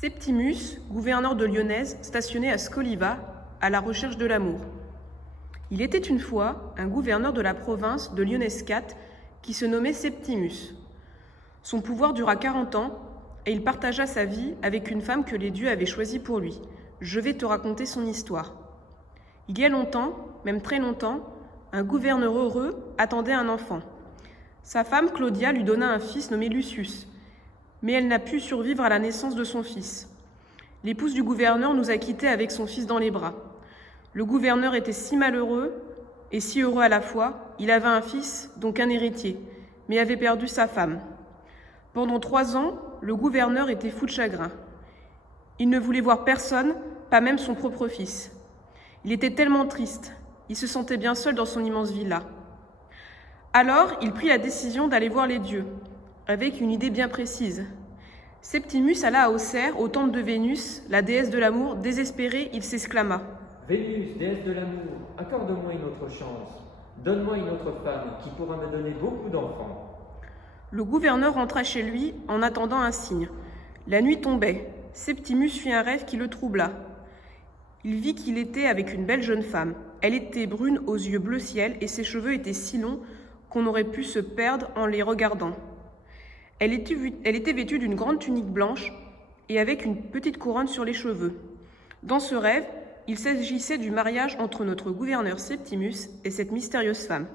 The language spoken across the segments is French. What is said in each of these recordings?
Septimus, gouverneur de Lyonnaise, stationné à Scoliva, à la recherche de l'amour. Il était une fois un gouverneur de la province de Lyonnescate qui se nommait Septimus. Son pouvoir dura 40 ans et il partagea sa vie avec une femme que les dieux avaient choisie pour lui. Je vais te raconter son histoire. Il y a longtemps, même très longtemps, un gouverneur heureux attendait un enfant. Sa femme Claudia lui donna un fils nommé Lucius, mais elle n'a pu survivre à la naissance de son fils. L'épouse du gouverneur nous a quittés avec son fils dans les bras. Le gouverneur était si malheureux et si heureux à la fois, il avait un fils, donc un héritier, mais avait perdu sa femme. Pendant 3 ans, le gouverneur était fou de chagrin. Il ne voulait voir personne, pas même son propre fils. Il était tellement triste, il se sentait bien seul dans son immense villa. Alors, il prit la décision d'aller voir les dieux, avec une idée bien précise. Septimus alla à Auxerre, au temple de Vénus, la déesse de l'amour. Désespéré, il s'exclama. « Vénus, déesse de l'amour, accorde-moi une autre chance. Donne-moi une autre femme qui pourra me donner beaucoup d'enfants. » Le gouverneur rentra chez lui en attendant un signe. La nuit tombait. Septimus fit un rêve qui le troubla. Il vit qu'il était avec une belle jeune femme. Elle était brune aux yeux bleu ciel et ses cheveux étaient si longs qu'on aurait pu se perdre en les regardant. Elle était vêtue d'une grande tunique blanche et avec une petite couronne sur les cheveux. Dans ce rêve, il s'agissait du mariage entre notre gouverneur Septimus et cette mystérieuse femme.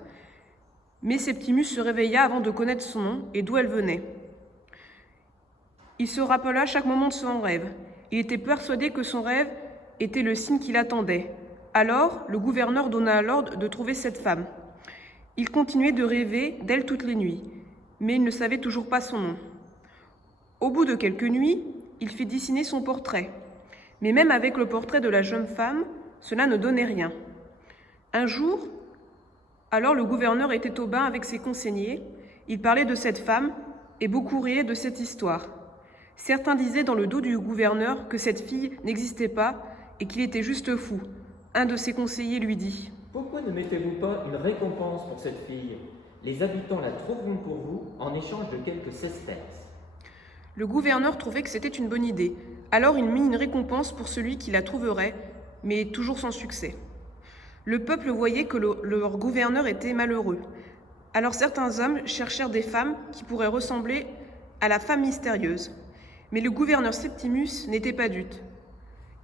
Mais Septimus se réveilla avant de connaître son nom et d'où elle venait. Il se rappela chaque moment de son rêve. Il était persuadé que son rêve était le signe qu'il attendait. Alors, le gouverneur donna l'ordre de trouver cette femme. Il continuait de rêver d'elle toutes les nuits, mais il ne savait toujours pas son nom. Au bout de quelques nuits, il fit dessiner son portrait. Mais même avec le portrait de la jeune femme, cela ne donnait rien. Un jour, alors le gouverneur était au bain avec ses conseillers. Il parlait de cette femme et beaucoup riaient de cette histoire. Certains disaient dans le dos du gouverneur que cette fille n'existait pas et qu'il était juste fou. Un de ses conseillers lui dit « Pourquoi ne mettez-vous pas une récompense pour cette fille? Les habitants la trouveront pour vous en échange de quelques sesterces. » Le gouverneur trouvait que c'était une bonne idée. Alors il mit une récompense pour celui qui la trouverait, mais toujours sans succès. Le peuple voyait que leur gouverneur était malheureux. Alors certains hommes cherchèrent des femmes qui pourraient ressembler à la femme mystérieuse. Mais le gouverneur Septimus n'était pas dupe.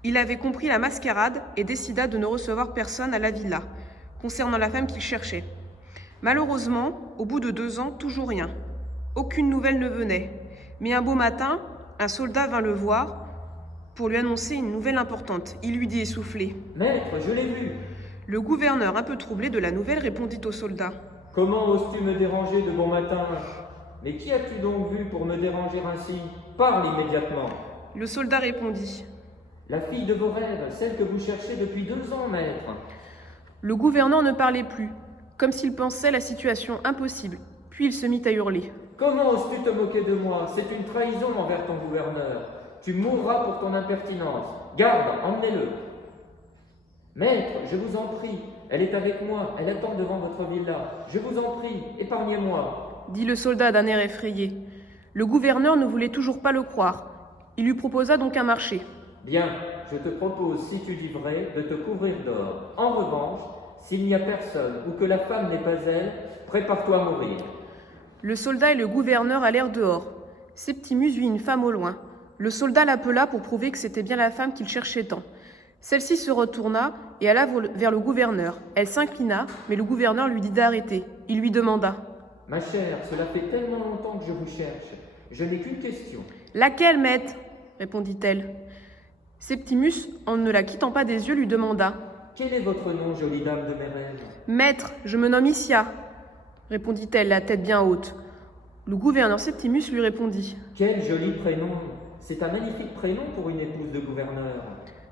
Il avait compris la mascarade et décida de ne recevoir personne à la villa, concernant la femme qu'il cherchait. Malheureusement, au bout de 2 ans, toujours rien. Aucune nouvelle ne venait. Mais un beau matin, un soldat vint le voir pour lui annoncer une nouvelle importante. Il lui dit essoufflé « Maître, je l'ai vu. » Le gouverneur, un peu troublé de la nouvelle, répondit au soldat « Comment oses-tu me déranger de bon matin? Mais qui as-tu donc vu pour me déranger ainsi? Parle immédiatement. » Le soldat répondit « La fille de vos rêves, celle que vous cherchez depuis 2 ans, maître. » Le gouverneur ne parlait plus, comme s'il pensait la situation impossible. Puis il se mit à hurler. « Comment oses-tu te moquer de moi? C'est une trahison envers ton gouverneur. Tu mourras pour ton impertinence. Garde, emmenez-le. » « Maître, je vous en prie, elle est avec moi, elle attend devant votre villa. Je vous en prie, épargnez-moi. » dit le soldat d'un air effrayé. Le gouverneur ne voulait toujours pas le croire. Il lui proposa donc un marché. « Bien, je te propose, si tu dis vrai, de te couvrir d'or. En revanche, s'il n'y a personne ou que la femme n'est pas elle, prépare-toi à mourir. » Le soldat et le gouverneur allèrent dehors. Septimus vit une femme au loin. Le soldat l'appela pour prouver que c'était bien la femme qu'il cherchait tant. Celle-ci se retourna et alla vers le gouverneur. Elle s'inclina, mais le gouverneur lui dit d'arrêter. Il lui demanda « Ma chère, cela fait tellement longtemps que je vous cherche. Je n'ai qu'une question. »« Laquelle, maître ?» répondit-elle. Septimus, en ne la quittant pas des yeux, lui demanda « Quel est votre nom, jolie dame de mes rêves? »« Maître, je me nomme Isia, répondit-elle, la tête bien haute. Le gouverneur Septimus lui répondit « Quel joli prénom! C'est un magnifique prénom pour une épouse de gouverneur. »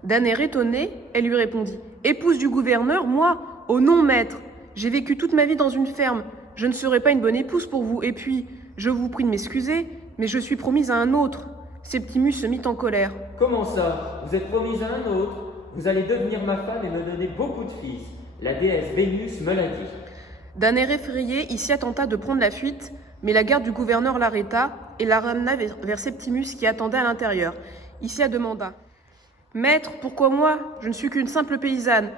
D'un air étonné, elle lui répondit « Épouse du gouverneur, moi? Oh non, maître! J'ai vécu toute ma vie dans une ferme. Je ne serai pas une bonne épouse pour vous. Et puis, je vous prie de m'excuser, mais je suis promise à un autre. » Septimus se mit en colère. « Comment ça? Vous êtes promise à un autre? Vous allez devenir ma femme et me donner beaucoup de fils. La déesse Vénus me l'a dit. » D'un air effrayé, Isia tenta de prendre la fuite, mais la garde du gouverneur l'arrêta et la ramena vers Septimus qui attendait à l'intérieur. Isia demanda. « Maître, pourquoi moi? Je ne suis qu'une simple paysanne,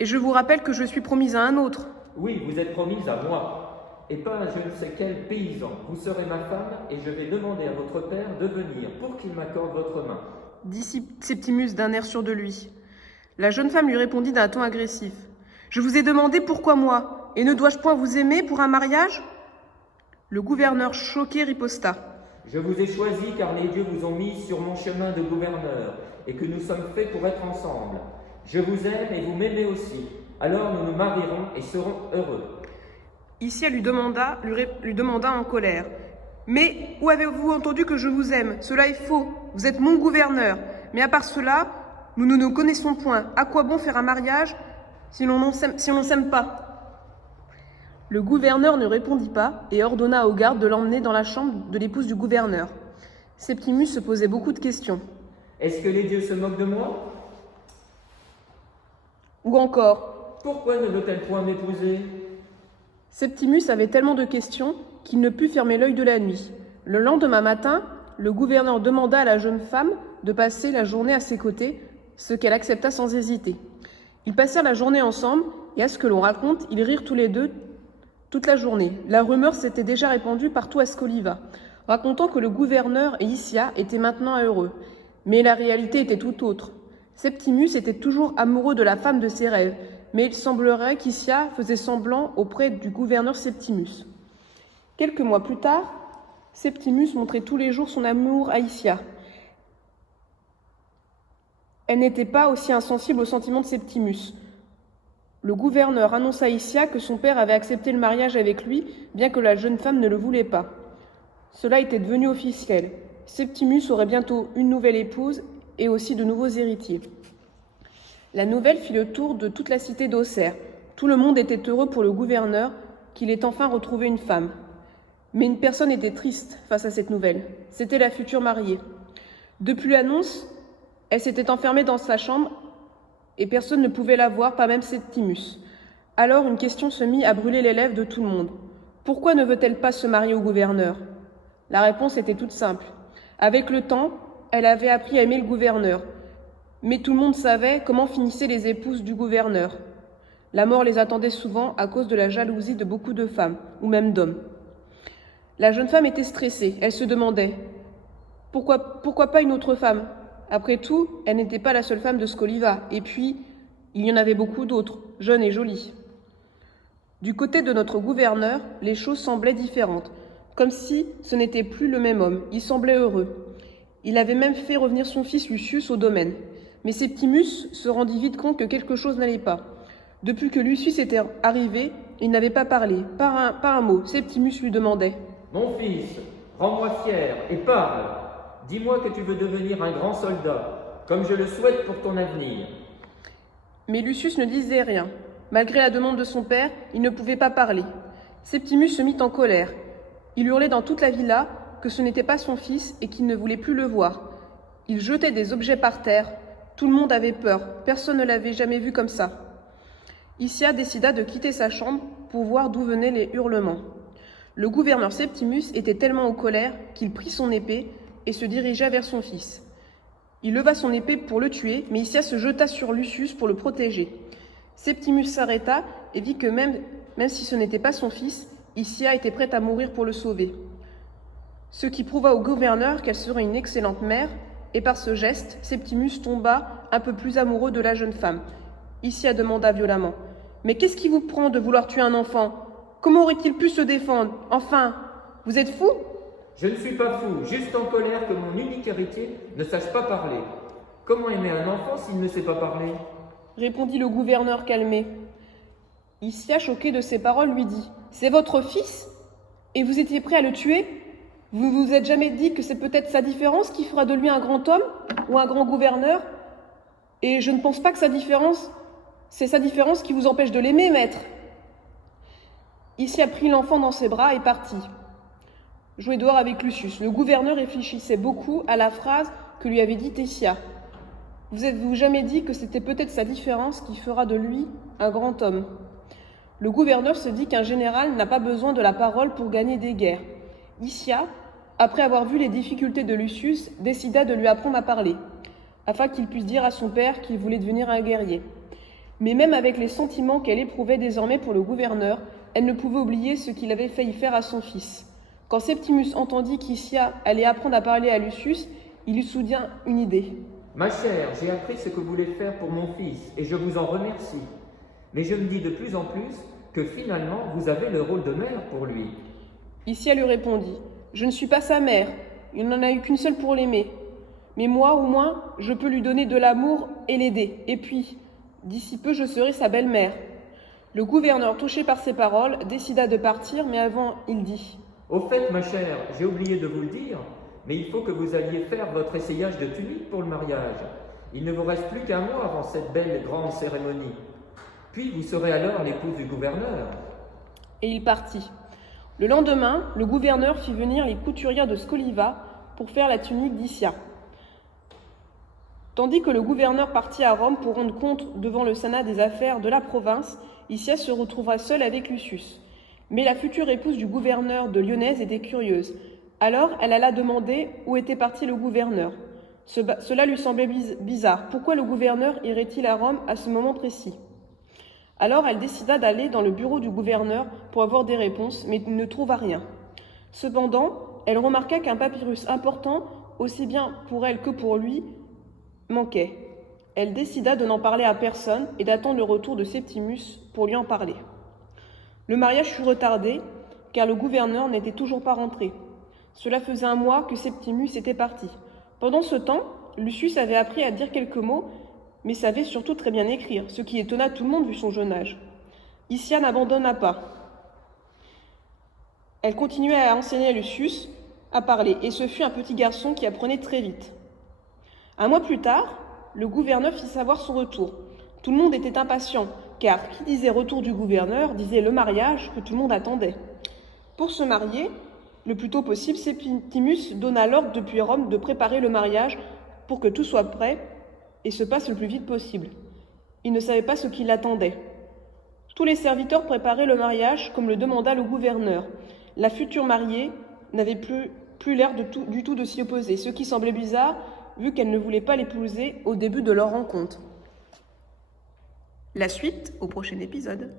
et je vous rappelle que je suis promise à un autre. » Oui, vous êtes promise à moi, et pas à je ne sais quel paysan. Vous serez ma femme, et je vais demander à votre père de venir pour qu'il m'accorde votre main. Dit Septimus d'un air sûr de lui. La jeune femme lui répondit d'un ton agressif. « Je vous ai demandé pourquoi moi, et ne dois-je point vous aimer pour un mariage ?» Le gouverneur choqué riposta. « Je vous ai choisi car les dieux vous ont mis sur mon chemin de gouverneur, et que nous sommes faits pour être ensemble. Je vous aime et vous m'aimez aussi. Alors nous nous marierons et serons heureux. » Isia lui demanda en colère. « Mais où avez-vous entendu que je vous aime? Cela est faux. Vous êtes mon gouverneur. Mais à part cela, nous ne nous connaissons point. À quoi bon faire un mariage si l'on ne s'aime pas ?» Le gouverneur ne répondit pas et ordonna aux gardes de l'emmener dans la chambre de l'épouse du gouverneur. Septimus se posait beaucoup de questions. Est-ce que les dieux se moquent de moi? Ou encore, pourquoi ne veut-elle point m'épouser? Septimus avait tellement de questions qu'il ne put fermer l'œil de la nuit. Le lendemain matin, le gouverneur demanda à la jeune femme de passer la journée à ses côtés, ce qu'elle accepta sans hésiter. Ils passèrent la journée ensemble et, à ce que l'on raconte, ils rirent tous les deux toute la journée. La rumeur s'était déjà répandue partout à Scoliva, racontant que le gouverneur et Isia étaient maintenant heureux. Mais la réalité était tout autre. Septimus était toujours amoureux de la femme de ses rêves, mais il semblerait qu'Isia faisait semblant auprès du gouverneur Septimus. Quelques mois plus tard, Septimus montrait tous les jours son amour à Isia. Elle n'était pas aussi insensible aux sentiments de Septimus. Le gouverneur annonça à Isia que son père avait accepté le mariage avec lui, bien que la jeune femme ne le voulait pas. Cela était devenu officiel. Septimus aurait bientôt une nouvelle épouse et aussi de nouveaux héritiers. La nouvelle fit le tour de toute la cité d'Auxerre. Tout le monde était heureux pour le gouverneur qu'il ait enfin retrouvé une femme. Mais une personne était triste face à cette nouvelle. C'était la future mariée. Depuis l'annonce, elle s'était enfermée dans sa chambre et personne ne pouvait la voir, pas même Septimus. Alors une question se mit à brûler les lèvres de tout le monde. Pourquoi ne veut-elle pas se marier au gouverneur? La réponse était toute simple. Avec le temps, elle avait appris à aimer le gouverneur. Mais tout le monde savait comment finissaient les épouses du gouverneur. La mort les attendait souvent à cause de la jalousie de beaucoup de femmes, ou même d'hommes. La jeune femme était stressée. Elle se demandait « Pourquoi pas une autre femme ?» Après tout, elle n'était pas la seule femme de Scoliva, et puis, il y en avait beaucoup d'autres, jeunes et jolies. Du côté de notre gouverneur, les choses semblaient différentes, comme si ce n'était plus le même homme. Il semblait heureux. Il avait même fait revenir son fils Lucius au domaine. Mais Septimus se rendit vite compte que quelque chose n'allait pas. Depuis que Lucius était arrivé, il n'avait pas parlé, pas un mot. Septimus lui demandait « Mon fils, rends-moi fier et parle. Dis-moi que tu veux devenir un grand soldat, comme je le souhaite pour ton avenir. » Mais Lucius ne disait rien. Malgré la demande de son père, il ne pouvait pas parler. Septimus se mit en colère. Il hurlait dans toute la villa que ce n'était pas son fils et qu'il ne voulait plus le voir. Il jetait des objets par terre. Tout le monde avait peur. Personne ne l'avait jamais vu comme ça. Isia décida de quitter sa chambre pour voir d'où venaient les hurlements. Le gouverneur Septimus était tellement en colère qu'il prit son épée et se dirigea vers son fils. Il leva son épée pour le tuer, mais Isia se jeta sur Lucius pour le protéger. Septimus s'arrêta et vit que même si ce n'était pas son fils, Isia était prête à mourir pour le sauver. Ce qui prouva au gouverneur qu'elle serait une excellente mère, et par ce geste, Septimus tomba un peu plus amoureux de la jeune femme. Isia demanda violemment « Mais qu'est-ce qui vous prend de vouloir tuer un enfant? Comment aurait-il pu se défendre? Enfin, vous êtes fou ?» « Je ne suis pas fou, juste en colère que mon unique héritier ne sache pas parler. Comment aimer un enfant s'il ne sait pas parler ?» répondit le gouverneur calmé. Isia, choquée de ces paroles, lui dit « C'est votre fils? Et vous étiez prêt à le tuer? Vous vous êtes jamais dit que c'est peut-être sa différence qui fera de lui un grand homme ou un grand gouverneur? Et je ne pense pas que c'est sa différence qui vous empêche de l'aimer, maître. » Isia prit l'enfant dans ses bras et partit. Jouer dehors avec Lucius. Le gouverneur réfléchissait beaucoup à la phrase que lui avait dite Isia. Vous êtes-vous jamais dit que c'était peut-être sa différence qui fera de lui un grand homme? Le gouverneur se dit qu'un général n'a pas besoin de la parole pour gagner des guerres. Isia après avoir vu les difficultés de Lucius, décida de lui apprendre à parler, afin qu'il puisse dire à son père qu'il voulait devenir un guerrier. Mais même avec les sentiments qu'elle éprouvait désormais pour le gouverneur, elle ne pouvait oublier ce qu'il avait failli faire à son fils. Quand Septimus entendit qu'Issia allait apprendre à parler à Lucius, il eut soudain une idée. « Ma chère, j'ai appris ce que vous voulez faire pour mon fils, et je vous en remercie. Mais je me dis de plus en plus que finalement, vous avez le rôle de mère pour lui. » Issia lui répondit. « Je ne suis pas sa mère, il n'en a eu qu'une seule pour l'aimer. Mais moi, au moins, je peux lui donner de l'amour et l'aider. Et puis, d'ici peu, je serai sa belle-mère. » Le gouverneur, touché par ces paroles, décida de partir, mais avant, il dit. « Au fait, ma chère, j'ai oublié de vous le dire, mais il faut que vous alliez faire votre essayage de tunique pour le mariage. Il ne vous reste plus qu'un mois avant cette belle grande cérémonie. Puis vous serez alors l'épouse du gouverneur. » Et il partit. Le lendemain, le gouverneur fit venir les couturières de Scoliva pour faire la tunique d'Issia. Tandis que le gouverneur partit à Rome pour rendre compte devant le Sénat des affaires de la province, Issia se retrouva seule avec Lucius. Mais la future épouse du gouverneur de Lyonnaise était curieuse. Alors elle alla demander où était parti le gouverneur. Cela lui semblait bizarre. Pourquoi le gouverneur irait-il à Rome à ce moment précis? Alors elle décida d'aller dans le bureau du gouverneur pour avoir des réponses, mais ne trouva rien. Cependant, elle remarqua qu'un papyrus important, aussi bien pour elle que pour lui, manquait. Elle décida de n'en parler à personne et d'attendre le retour de Septimus pour lui en parler. Le mariage fut retardé, car le gouverneur n'était toujours pas rentré. Cela faisait un mois que Septimus était parti. Pendant ce temps, Lucius avait appris à dire quelques mots, mais savait surtout très bien écrire, ce qui étonna tout le monde vu son jeune âge. Issia n'abandonna pas. Elle continuait à enseigner à Lucius à parler, et ce fut un petit garçon qui apprenait très vite. Un mois plus tard, le gouverneur fit savoir son retour. Tout le monde était impatient, car qui disait retour du gouverneur disait le mariage que tout le monde attendait. Pour se marier, le plus tôt possible, Septimus donna l'ordre depuis Rome de préparer le mariage pour que tout soit prêt et se passe le plus vite possible. Il ne savait pas ce qui l'attendait. Tous les serviteurs préparaient le mariage comme le demanda le gouverneur. La future mariée n'avait plus l'air du tout de s'y opposer, ce qui semblait bizarre vu qu'elle ne voulait pas l'épouser au début de leur rencontre. La suite au prochain épisode.